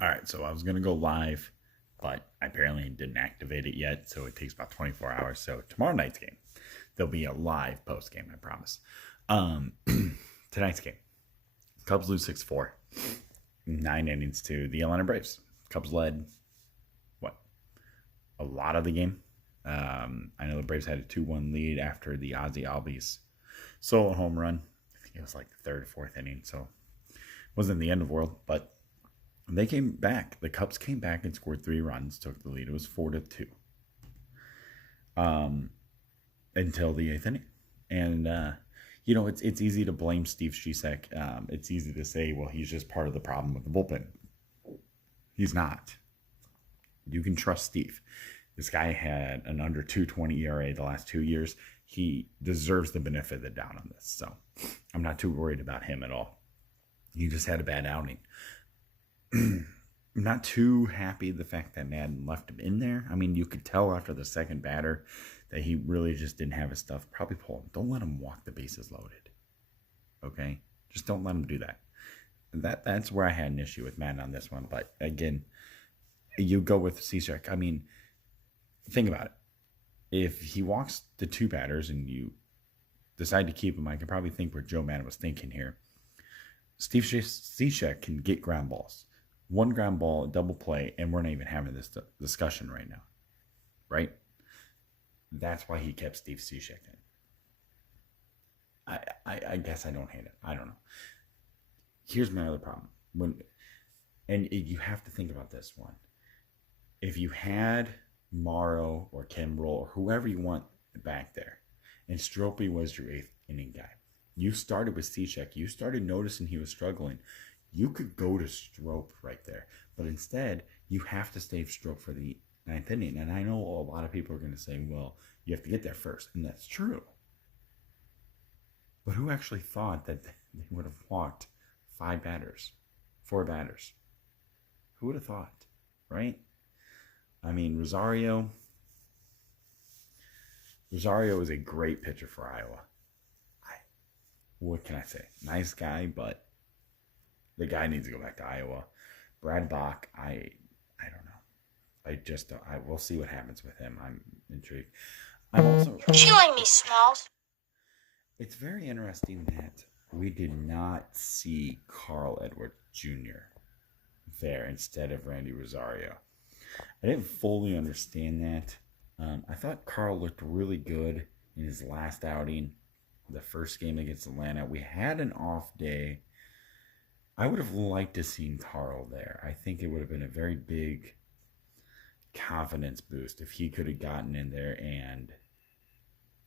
All right, so I was gonna go live, but I apparently didn't activate it yet, so it takes about 24 hours. So tomorrow night's game, there'll be a live post game, I promise. Um, tonight's game, Cubs lose 6-4, 9 innings to the Atlanta Braves. Cubs led what a lot of the game. I know the Braves had a 2-1 lead after the Ozzy Albies solo home run. I think it was like the third or fourth inning, so it wasn't the end of the world, but they came back. The Cubs came back and scored 3 runs, took the lead. It was 4-2 um, until the eighth inning. And, it's easy to blame Steve Cishek. It's easy to say, well, he's just part of the problem with the bullpen. He's not. You can trust Steve. This guy had an under 2.20 ERA the last 2 years. He deserves the benefit of the doubt on this. So I'm not too worried about him at all. He just had a bad outing. I'm not too happy the fact that Madden left him in there. I mean, you could tell after the second batter that he really just didn't have his stuff. Probably pull him. Don't let him walk the bases loaded. Okay? Just don't let him do that. That's where I had an issue with Madden on this one. But again, you go with Cishek. I mean, think about it. If he walks the two batters and you decide to keep him, I can probably think where Joe Madden was thinking here. Steve Cishek can get ground balls. One ground ball, a double play, and we're not even having this discussion right now. Right? That's why he kept Steve Cishek in. I guess I don't hate it. I don't know. Here's my other problem. You have to think about this one. If you had Morrow or Kimbrel or whoever you want back there, and Stropey was your eighth inning guy, you started with Cishek. You started noticing he was struggling. You could go to Strop right there. But instead, you have to save Strop for the ninth inning. And I know a lot of people are going to say, well, you have to get there first. And that's true. But who actually thought that they would have walked 4 batters? Who would have thought, right? I mean, Rosario is a great pitcher for Iowa. What can I say? Nice guy, but the guy needs to go back to Iowa. Brad Bach, I don't know. I just don't. We'll see what happens with him. I'm intrigued. I'm also. Chewing me, Smalls. It's very interesting that we did not see Carl Edwards Jr. there instead of Randy Rosario. I didn't fully understand that. I thought Carl looked really good in his last outing, the first game against Atlanta. We had an off day. I would have liked to seen Carl there. I think it would have been a very big confidence boost if he could have gotten in there and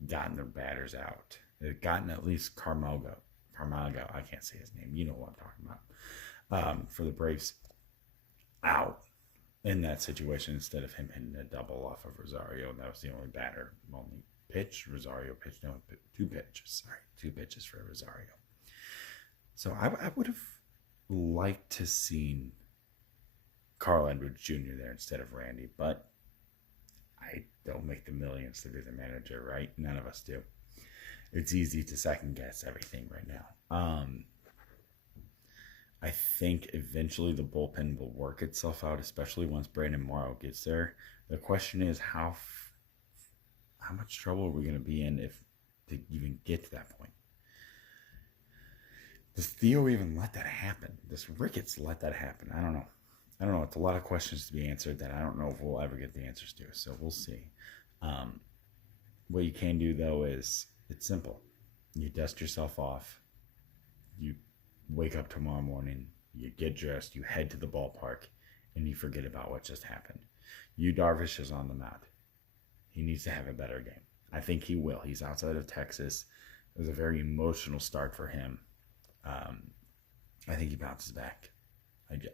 gotten the batters out. Gotten at least Camargo. I can't say his name. You know what I'm talking about. For the Braves out in that situation instead of him hitting a double off of Rosario. That was the only pitch. Rosario pitched. No, 2 pitches. Sorry, 2 pitches for Rosario. So I would have liked to seen Carl Edwards Jr. there instead of Randy, but I don't make the millions to be the manager, right? None of us do. It's easy to second guess everything right now. I think eventually the bullpen will work itself out, especially once Brandon Morrow gets there. The question is how much trouble are we going to be in if to even get to that point? Does Theo even let that happen? Does Ricketts let that happen? I don't know. It's a lot of questions to be answered that I don't know if we'll ever get the answers to. So we'll see. What you can do, though, is it's simple. You dust yourself off. You wake up tomorrow morning. You get dressed. You head to the ballpark. And you forget about what just happened. Yu Darvish is on the mound. He needs to have a better game. I think he will. He's outside of Texas. It was a very emotional start for him. I think he bounces back.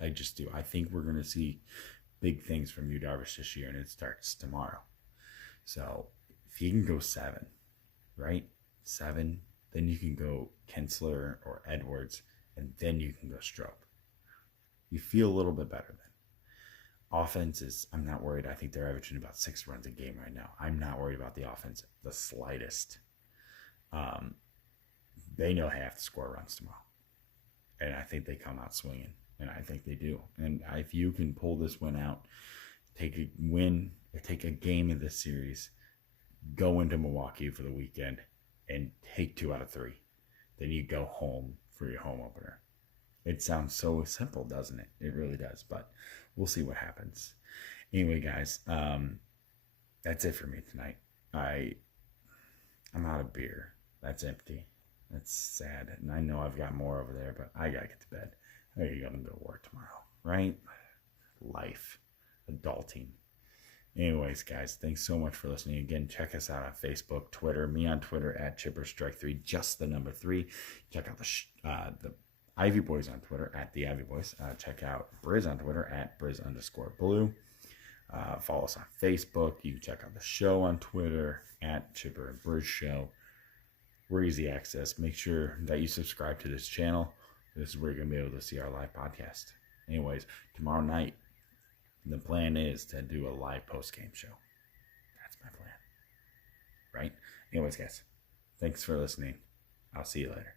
I just do. I think we're going to see big things from Yu Darvish this year, and it starts tomorrow. So if he can go 7, right? 7, then you can go Kinsler or Edwards, and then you can go Strop. You feel a little bit better then. Offense is, I'm not worried. I think they're averaging about 6 runs a game right now. I'm not worried about the offense the slightest. They know they have to score runs tomorrow. And I think they come out swinging. And I think they do. And if you can pull this one out, take a game of this series, go into Milwaukee for the weekend, and take 2 out of 3. Then you go home for your home opener. It sounds so simple, doesn't it? It really does. But we'll see what happens. Anyway, guys, that's it for me tonight. I'm out of beer. That's empty. That's sad. And I know I've got more over there, but I gotta get to bed. I gotta go to work tomorrow, right? Life. Adulting. Anyways, guys, thanks so much for listening. Again, check us out on Facebook, Twitter, me on Twitter at ChipperStrike3, just the number 3. Check out the Ivy Boys on Twitter at the Ivy Boys. Check out Briz on Twitter at Briz_Blue. Follow us on Facebook. You can check out the show on Twitter at Chipper and Briz Show. We're easy access. Make sure that you subscribe to this channel. This is where you're going to be able to see our live podcast. Anyways, tomorrow night, the plan is to do a live post-game show. That's my plan. Right? Anyways, guys, thanks for listening. I'll see you later.